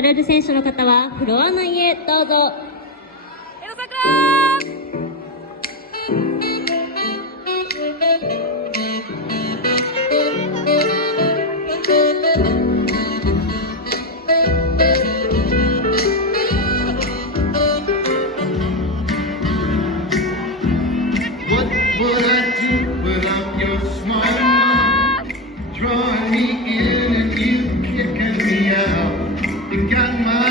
される選手の方はフロア内へどうぞ。江戸桜What would I do without your smart mind? Drawing me in and you kicking me out. You got my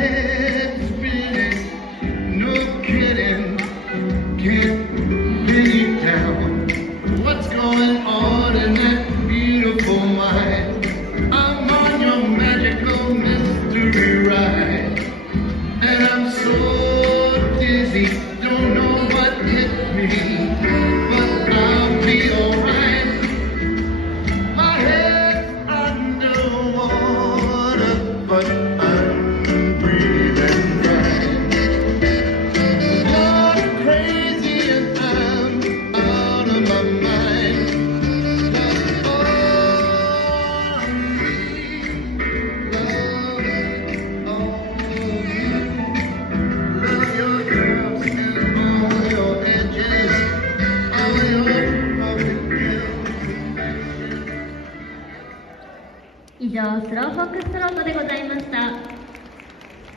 head spinning, no kidding, can't pin you down. What's going on in that beautiful mind? I'm on your magical mystery ride, and I'm so dizzy, don't know what hit me, but I'll be alright. My head's underwater, but I'm breathing right. I'm crazy and I'm out of my mind. But all I need, love all of you. Love your curves and all your edges, all your perfect gifts. 以上スローフォックストロートでございました。